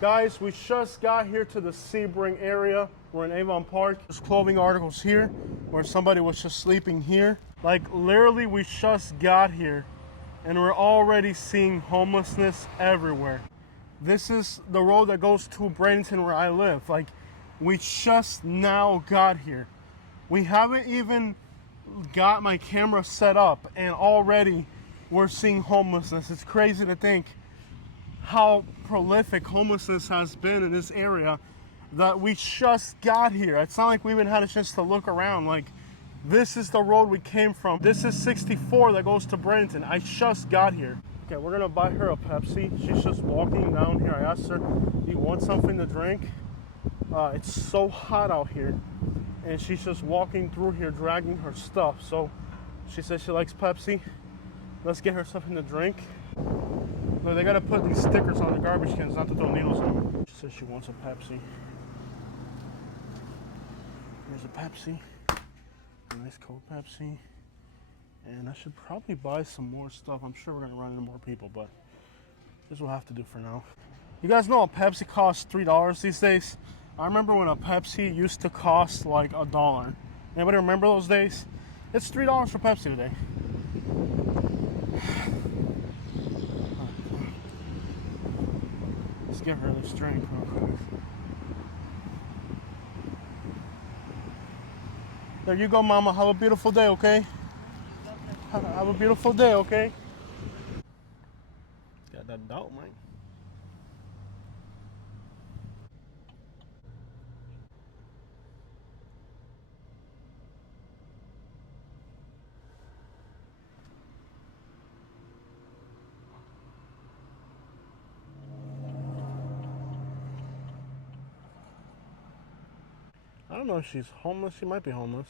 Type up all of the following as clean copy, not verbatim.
Guys, we just got here to the Sebring area. We're in Avon Park. There's clothing articles here where somebody was just sleeping here. Like literally we just got here and we're already seeing homelessness everywhere. This is the road that goes to Bradenton where I live. Like we just now got here. We haven't even got my camera set up and already we're seeing homelessness. It's crazy to think how prolific homelessness has been in this area that we just got here. It's not like we even had a chance to look around. Like, this is the road we came from. This is 64 that goes to Bradenton. I just got here. Okay, we're gonna buy her a Pepsi. She's just walking down here. I asked her, do you want something to drink? It's so hot out here. And she's just walking through here dragging her stuff. So she says she likes Pepsi. Let's get her something to drink. No, they gotta put these stickers on the garbage cans not to throw needles on them. She says she wants a Pepsi. Here's a Pepsi. A nice cold Pepsi. And I should probably buy some more stuff. I'm sure we're gonna run into more people, but this will have to do for now. You guys know a Pepsi costs $3 these days? I remember when a Pepsi used to cost like $1. Anybody remember those days? It's $3 for Pepsi today. Let's give her this drink real quick. There you go, Mama. Have a beautiful day, okay? Have a beautiful day, okay? Got that dog, man. I don't know if she's homeless. She might be homeless.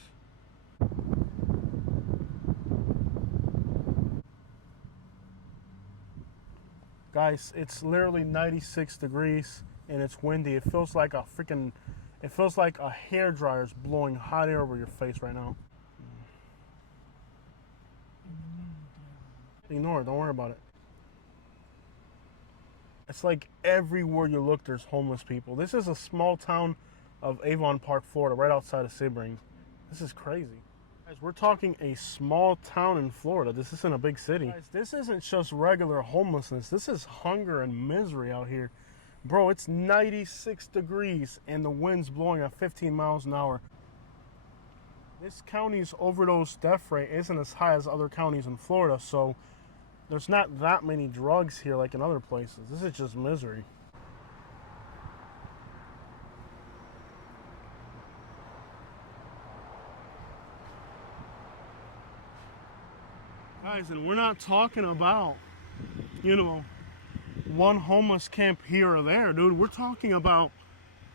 Guys, it's literally 96 degrees and it's windy. It feels like a hair dryer is blowing hot air over your face right now. Ignore it. Don't worry about it. It's like everywhere you look, there's homeless people. This is a small town of Avon Park, Florida, right outside of Sebring. This is crazy. Guys, we're talking a small town in Florida. This isn't a big city. Guys, this isn't just regular homelessness. This is hunger and misery out here. Bro, it's 96 degrees and the wind's blowing at 15 miles an hour. This county's overdose death rate isn't as high as other counties in Florida, so there's not that many drugs here like in other places. This is just misery. Guys, and we're not talking about, you know, one homeless camp here or there, dude. We're talking about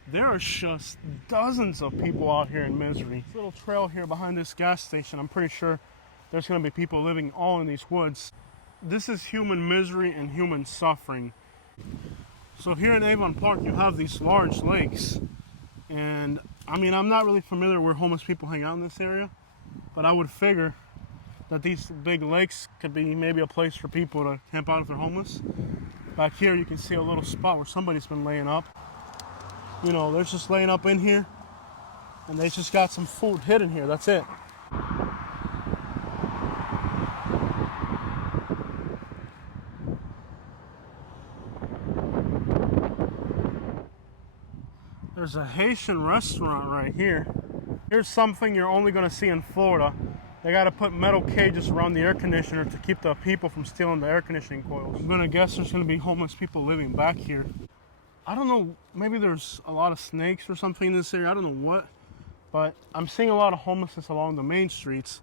there are just dozens of people out here in misery. This little trail here behind this gas station, I'm pretty sure there's going to be people living all in these woods. This is human misery and human suffering. So here in Avon Park, you have these large lakes. And, I mean, I'm not really familiar where homeless people hang out in this area, but I would figure that these big lakes could be maybe a place for people to camp out if they're homeless. Back here you can see a little spot where somebody's been laying up. You know, they're just laying up in here and they just got some food hidden here, that's it. There's a Haitian restaurant right here. Here's something you're only gonna see in Florida. They gotta put metal cages around the air conditioner to keep the people from stealing the air conditioning coils. I'm gonna guess there's gonna be homeless people living back here. I don't know, maybe there's a lot of snakes or something in this area, I don't know what. But I'm seeing a lot of homelessness along the main streets.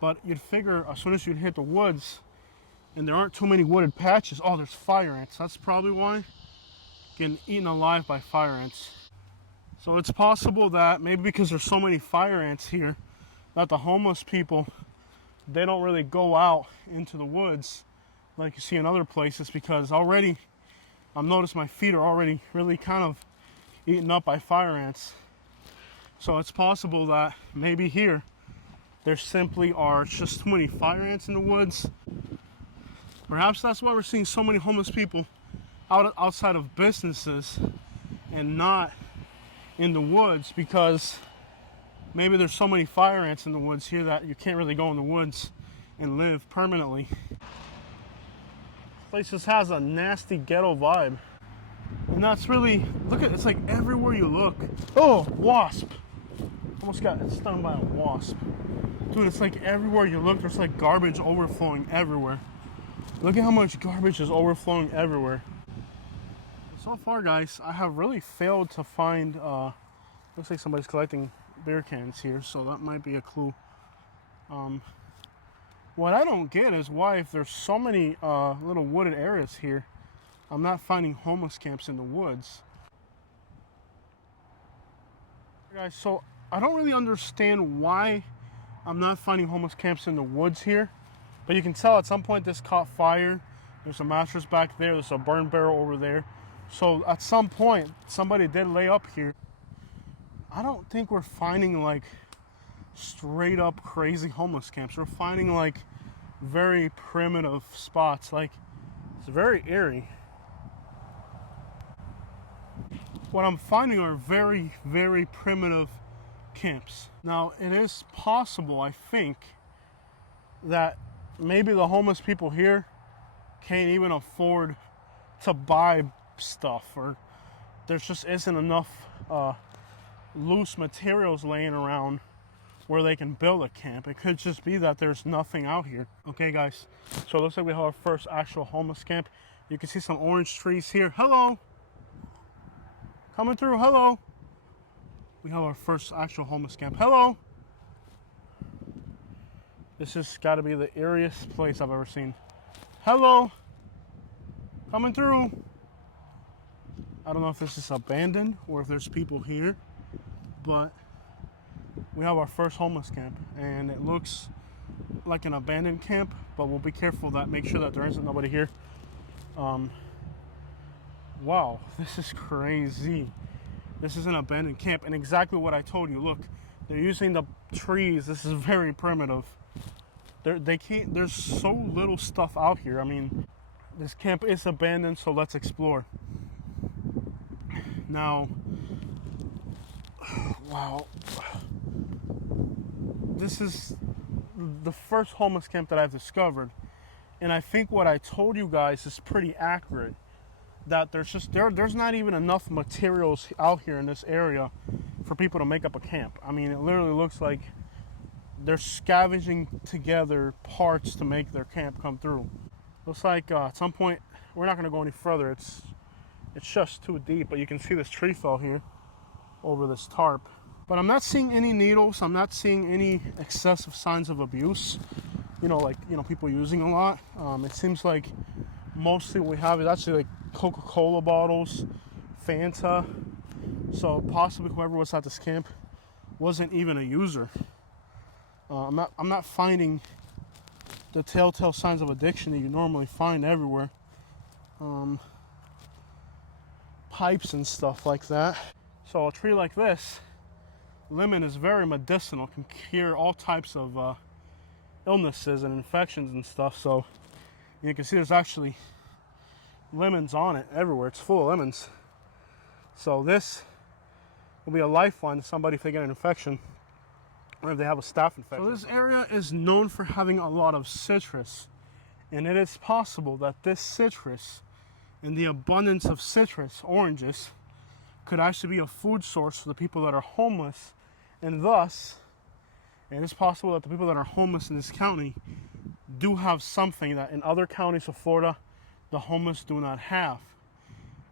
But you'd figure as soon as you'd hit the woods, and there aren't too many wooded patches, oh, there's fire ants. That's probably why. Getting eaten alive by fire ants. So it's possible that maybe because there's so many fire ants here, that the homeless people, they don't really go out into the woods like you see in other places, because already I've noticed my feet are already really kind of eaten up by fire ants. So it's possible that maybe here there simply are just too many fire ants in the woods. Perhaps that's why we're seeing so many homeless people outside of businesses and not in the woods, because maybe there's so many fire ants in the woods here that you can't really go in the woods and live permanently. This place just has a nasty ghetto vibe. And that's really, look at, it's like everywhere you look. Oh, wasp. Almost got stung by a wasp. Dude, it's like everywhere you look, there's like garbage overflowing everywhere. Look at how much garbage is overflowing everywhere. So far, guys, I have really failed to find, looks like somebody's collecting beer cans here, so that might be a clue. What I don't get is why, if there's so many little wooded areas here, I'm not finding homeless camps in the woods. Guys, so I don't really understand why I'm not finding homeless camps in the woods here, but you can tell at some point this caught fire. There's a mattress back there, there's a burn barrel over there. So at some point, somebody did lay up here. I don't think we're finding like straight up crazy homeless camps. We're finding like very primitive spots. Like, it's very eerie. What I'm finding are very, very primitive camps. Now, it is possible, I think, that maybe the homeless people here can't even afford to buy stuff, or there just isn't enough loose materials laying around where they can build a camp. It could just be that there's nothing out here. Okay, guys, so it looks like we have our first actual homeless camp. You can see some orange trees here. Hello, coming through. Hello, we have our first actual homeless camp. Hello. This has got to be the eeriest place I've ever seen. Hello, coming through. I don't know if this is abandoned or if there's people here, but we have our first homeless camp, and it looks like an abandoned camp, but we'll be careful that, make sure that there isn't nobody here. Wow, this is crazy. This is an abandoned camp, and exactly what I told you. Look, they're using the trees. This is very primitive. There's so little stuff out here. I mean, this camp is abandoned, so let's explore. Now, wow, this is the first homeless camp that I've discovered, and I think what I told you guys is pretty accurate. That there's not even enough materials out here in this area for people to make up a camp. I mean, it literally looks like they're scavenging together parts to make their camp come through. Looks like at some point, we're not going to go any further. It's just too deep, but you can see this tree fell here over this tarp. But I'm not seeing any needles. I'm not seeing any excessive signs of abuse. People using a lot. It seems like mostly what we have is actually like Coca-Cola bottles, Fanta. So possibly whoever was at this camp wasn't even a user. I'm not finding the telltale signs of addiction that you normally find everywhere. Pipes and stuff like that. So a tree like this, lemon, is very medicinal, can cure all types of illnesses and infections and stuff. So you can see there's actually lemons on it everywhere. It's full of lemons. So this will be a lifeline to somebody if they get an infection or if they have a staph infection. So this area is known for having a lot of citrus, and it is possible that this citrus and the abundance of citrus, oranges, could actually be a food source for the people that are homeless, and thus it is possible that the people that are homeless in this county do have something that in other counties of Florida the homeless do not have.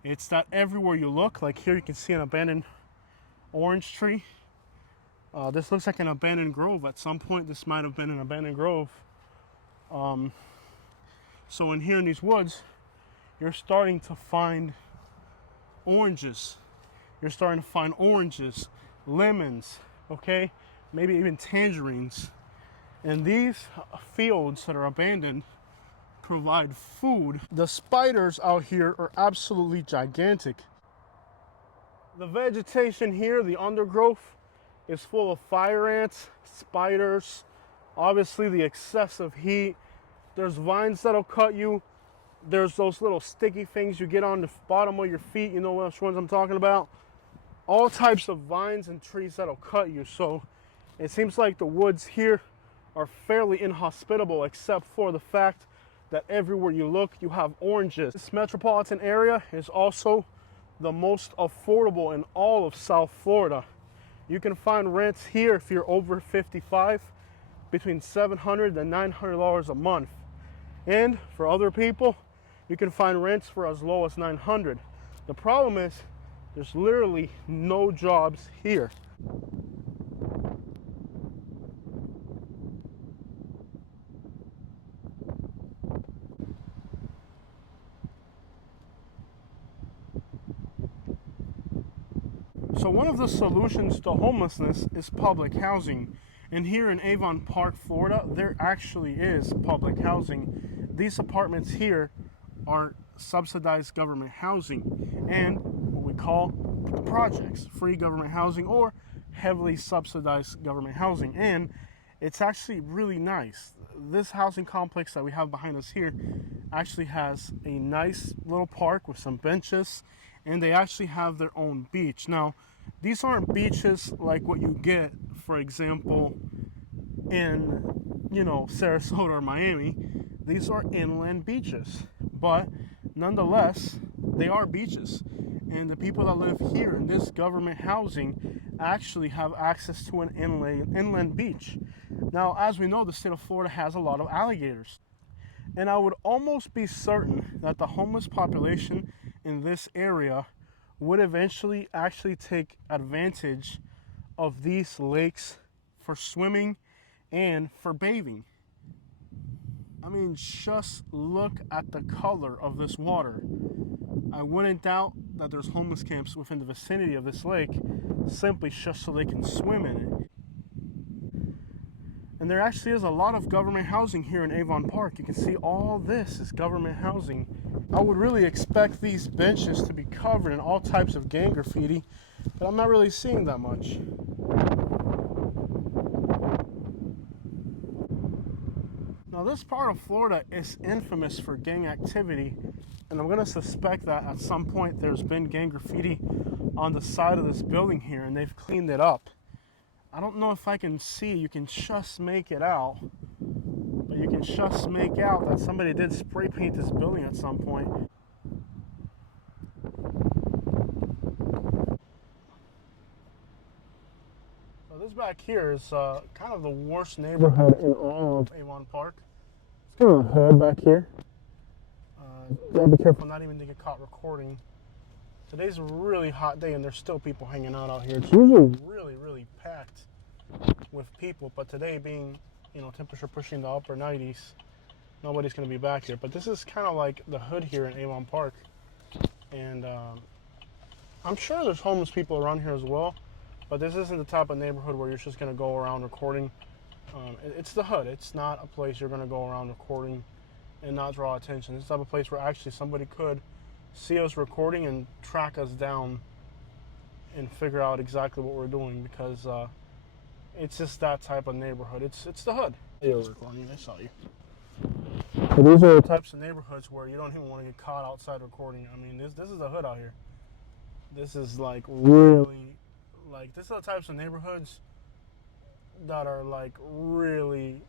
It's that everywhere you look, like here you can see an abandoned orange tree. This looks like an abandoned grove. At some point this might have been an abandoned grove. So in here in these woods, you're starting to find oranges. You're starting to find oranges, lemons, okay? Maybe even tangerines. And these fields that are abandoned provide food. The spiders out here are absolutely gigantic. The vegetation here, the undergrowth, is full of fire ants, spiders, obviously the excessive heat. There's vines that'll cut you. There's those little sticky things you get on the bottom of your feet. You know which ones I'm talking about? All types of vines and trees that'll cut you. So it seems like the woods here are fairly inhospitable, except for the fact that everywhere you look, you have oranges. This metropolitan area is also the most affordable in all of South Florida. You can find rents here if you're over 55 between $700 and $900 a month. And for other people, you can find rents for as low as $900. The problem is there's literally no jobs here. So one of the solutions to homelessness is public housing. And here in Avon Park, Florida, there actually is public housing. These apartments here are subsidized government housing and what we call projects, free government housing or heavily subsidized government housing. And it's actually really nice. This housing complex that we have behind us here actually has a nice little park with some benches, and they actually have their own beach. Now, these aren't beaches like what you get, for example, in, Sarasota or Miami. These are inland beaches, but nonetheless, they are beaches. And the people that live here in this government housing actually have access to an inland beach. Now, as we know, the state of Florida has a lot of alligators. And I would almost be certain that the homeless population in this area would eventually actually take advantage of these lakes for swimming and for bathing. I mean, just look at the color of this water. I wouldn't doubt that there's homeless camps within the vicinity of this lake simply just so they can swim in it. And there actually is a lot of government housing here in Avon Park. You can see all this is government housing. I would really expect these benches to be covered in all types of gang graffiti, but I'm not really seeing that much. Now, this part of Florida is infamous for gang activity, and I'm going to suspect that at some point there's been gang graffiti on the side of this building here, and they've cleaned it up. I don't know if I can see, you can just make it out, but you can just make out that somebody did spray paint this building at some point. So this back here is kind of the worst neighborhood in all of Avon Park. It's kind of a hood back here. Gotta be careful not even to get caught recording. Today's a really hot day and there's still people hanging out here. It's usually really packed with people, but today being, temperature pushing the upper 90s, nobody's going to be back here. But this is kind of like the hood here in Avon Park. And I'm sure there's homeless people around here as well, but this isn't the type of neighborhood where you're just going to go around recording. It's the hood. It's not a place you're going to go around recording and not draw attention. It's the type of place where actually somebody could see us recording and track us down and figure out exactly what we're doing, because it's just that type of neighborhood. It's the hood. You're recording, I saw you. So these are the types of neighborhoods where you don't even want to get caught outside recording. I mean, this is the hood out here. This is like really, this are the types of neighborhoods that are like really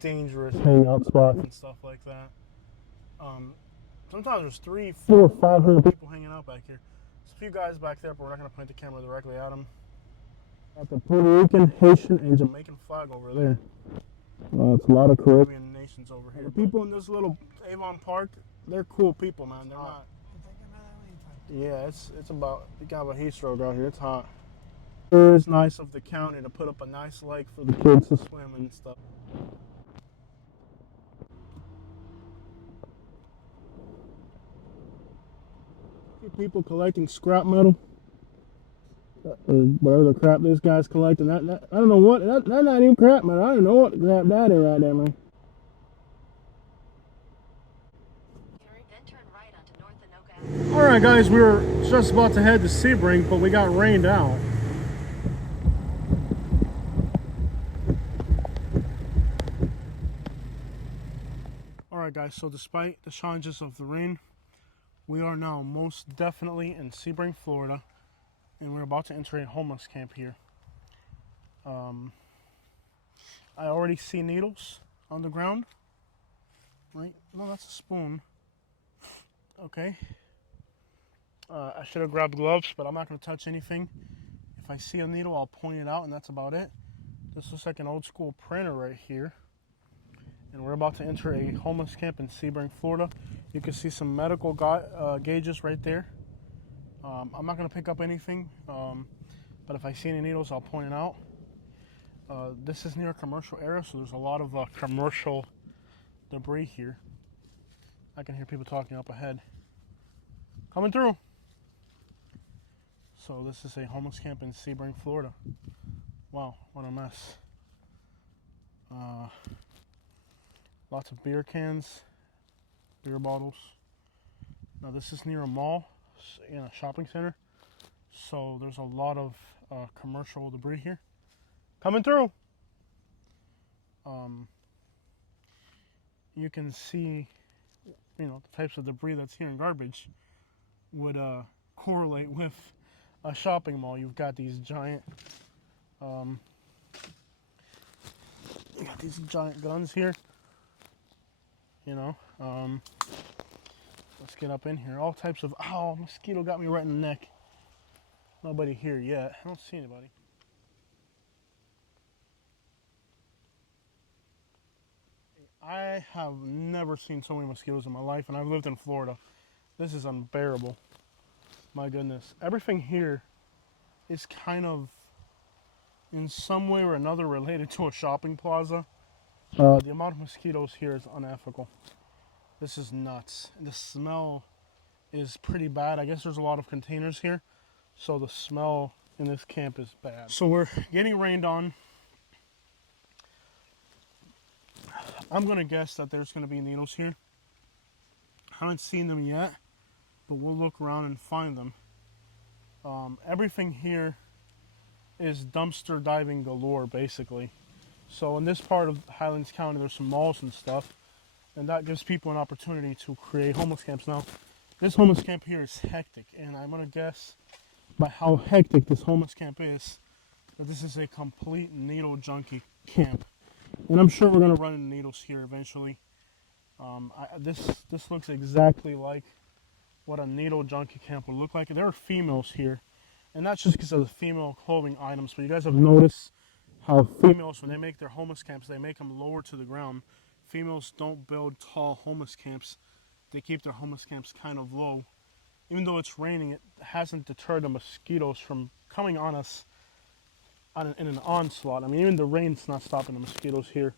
dangerous hangout spots and stuff like that. Sometimes there's 300, 400, 500 people hanging out back here. There's a few guys back there, but we're not going to point the camera directly at them. Got the Puerto Rican, Haitian, and Jamaican flag over there. It's a lot of Caribbean nations over here. The people in this little Avon Park, they're cool people, man. They're not. Yeah, it's about, you got a heat stroke out here. It's hot. It's nice of the county to put up a nice lake for the kids to swim and stuff. People collecting scrap metal, whatever the crap this guy's collecting. I don't know what, that's not even crap metal. I don't know what the crap that is right there, man. Alright guys, we were just about to head to Sebring, but we got rained out. Alright Alright guys, so despite the challenges of the rain, we are now most definitely in Sebring, Florida, and we're about to enter a homeless camp here. I already see needles on the ground. Right? No, that's a spoon. Okay. I should have grabbed gloves, but I'm not going to touch anything. If I see a needle, I'll point it out, and that's about it. This looks like an old school printer right here. And we're about to enter a homeless camp in Sebring, Florida. You can see some medical gauges right there. I'm not going to pick up anything, but if I see any needles, I'll point it out. This is near a commercial area, so there's a lot of commercial debris here. I can hear people talking up ahead. Coming through. So this is a homeless camp in Sebring, Florida. Wow, what a mess. Lots of beer cans, beer bottles. Now this is near a mall, in a shopping center. So there's a lot of commercial debris here. Coming through. You can see, the types of debris that's here in garbage would correlate with a shopping mall. You've got these giant, guns here. Let's get up in here. All types of, mosquito got me right in the neck. Nobody here yet. I don't see anybody. I have never seen so many mosquitoes in my life, and I've lived in Florida. This is unbearable. My goodness. Everything here is kind of, in some way or another, related to a shopping plaza. The amount of mosquitoes here is unethical. This is nuts. The smell is pretty bad. I guess there's a lot of containers here, so the smell in this camp is bad. So we're getting rained on. I'm going to guess that there's going to be needles here. Haven't seen them yet, but we'll look around and find them. Everything here is dumpster diving galore, basically. So in this part of Highlands County, there's some malls and stuff, and that gives people an opportunity to create homeless camps. Now, this homeless camp here is hectic, and I'm going to guess by how hectic this homeless camp is, that this is a complete needle junkie camp. And I'm sure we're going to run into needles here eventually. This looks exactly like what a needle junkie camp would look like. There are females here, and that's just because of the female clothing items, but you guys have noticed how females, when they make their homeless camps, they make them lower to the ground. Females don't build tall homeless camps. They keep their homeless camps kind of low. Even though it's raining, it hasn't deterred the mosquitoes from coming on us in an onslaught. I mean, even the rain's not stopping the mosquitoes here.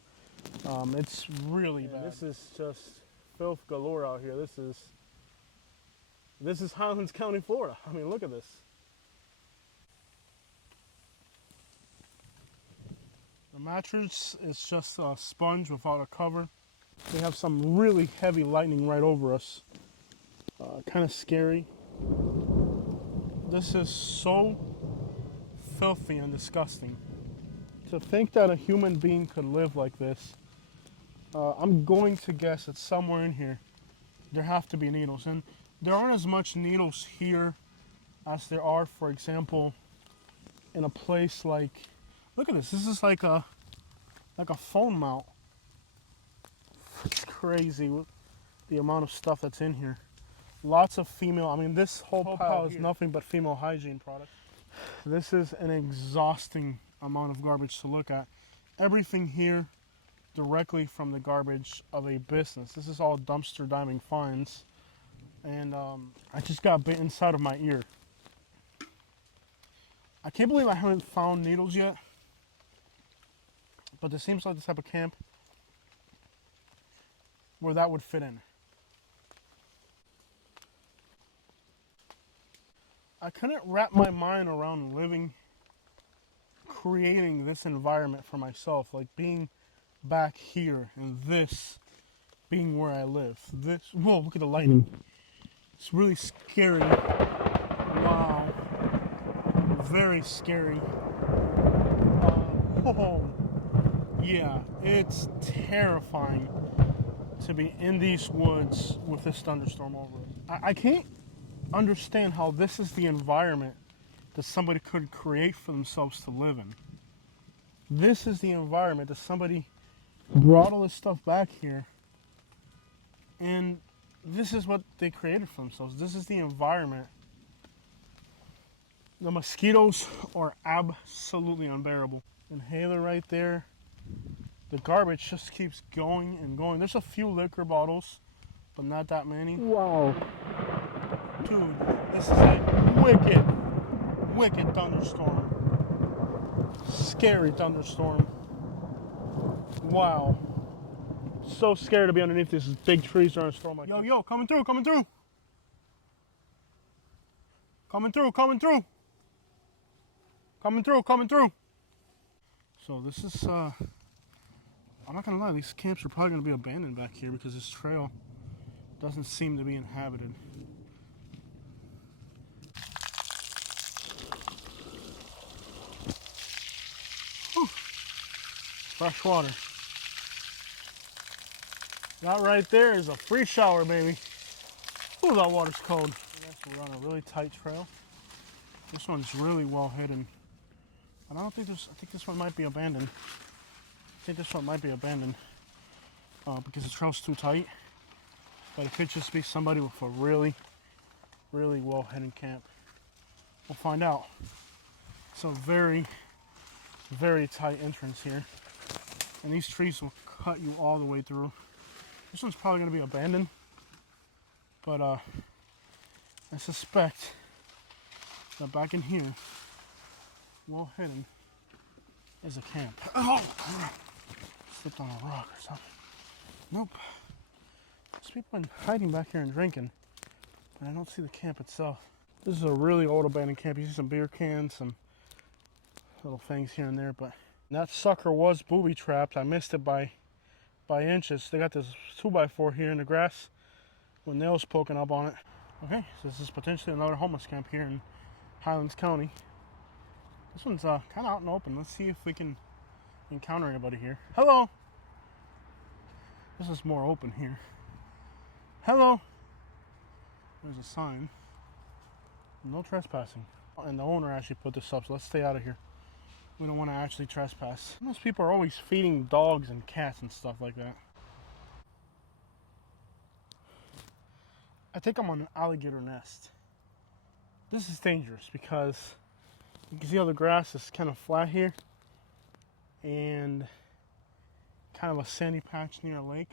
It's really bad. This is just filth galore out here. This is Highlands County, Florida. I mean, look at this. The mattress is just a sponge without a cover. We have some really heavy lightning right over us. Kind of scary. This is so filthy and disgusting. To think that a human being could live like this, I'm going to guess that somewhere in here there have to be needles. And there aren't as much needles here as there are, for example, in a place like, look at this. This is like a phone mount. It's crazy with the amount of stuff that's in here. Lots of female, this whole pile is nothing but female hygiene products. This is an exhausting amount of garbage to look at. Everything here directly from the garbage of a business. This is all dumpster diving finds. And I just got bit inside of my ear. I can't believe I haven't found needles yet. But this seems like the type of camp where that would fit in. I couldn't wrap my mind around creating this environment for myself, like being back here and this being where I live. Whoa, look at the lightning. It's really scary. Wow. Very scary. Yeah, it's terrifying. to be in these woods with this thunderstorm over it. I can't understand how this is the environment that somebody could create for themselves to live in. This is the environment that somebody brought all this stuff back here, and this is what they created for themselves. This is the environment. The mosquitoes are absolutely unbearable. Inhaler right there. The garbage just keeps going and going. There's a few liquor bottles, but not that many. Wow. Dude, this is a wicked thunderstorm. Scary thunderstorm. Wow. So scared to be underneath these big trees during a storm like this. Yo, coming through. Coming through. So this is, I'm not gonna lie, these camps are probably gonna be abandoned back here because this trail doesn't seem to be inhabited. Whew. Fresh water. That right there is a free shower, baby. Ooh, that water's cold. We're on a really tight trail. This one's really well hidden. And I think this one might be abandoned. Because the trail's too tight. But it could just be somebody with a really well hidden camp. We'll find out. It's a very tight entrance here. And these trees will cut you all the way through. This one's probably going to be abandoned. But I suspect that back in here, well hidden, is a camp. Oh! Slipped on a rock or something. Nope. There's people hiding back here and drinking, but I don't see the camp itself. This is a really old abandoned camp. You see some beer cans, some little things here and there, but that sucker was booby trapped. I missed it by inches. They got this 2x4 here in the grass with nails poking up on it. Okay, so this is potentially another homeless camp here in Highlands County. This one's kind of out and open. Let's see if we can encounter anybody here. Hello. This is more open here. Hello. There's a sign. No trespassing. And the owner actually put this up, so let's stay out of here. We don't want to actually trespass. Most people are always feeding dogs and cats and stuff like that. I think I'm on an alligator nest. This is dangerous because you can see how the grass is kind of flat here and kind of a sandy patch near a lake.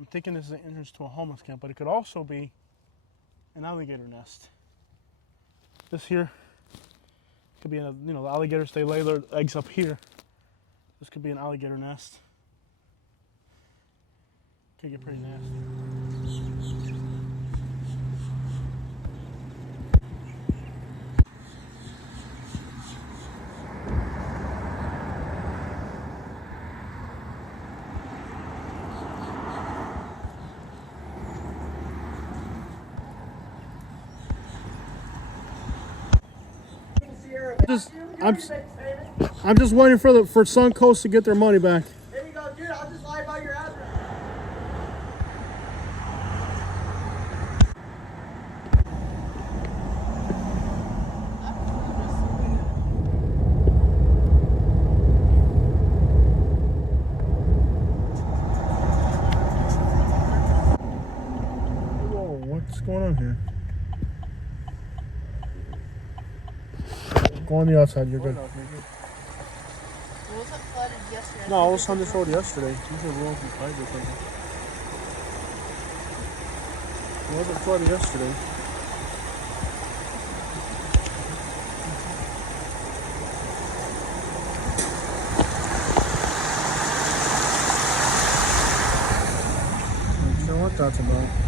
I'm thinking this is an entrance to a homeless camp, but it could also be an alligator nest. This here could be, the alligators, they lay their eggs up here. This could be an alligator nest. Could get pretty nasty. I'm just waiting for Suncoast to get their money back. There you go, dude. I'll just lie about your address. Whoa, what's going on here? Go on the outside, you're good. It wasn't flooded yesterday. No, it was on this road yesterday. Usually we're on some fiber or something. It wasn't flooded yesterday. Not sure what that's about.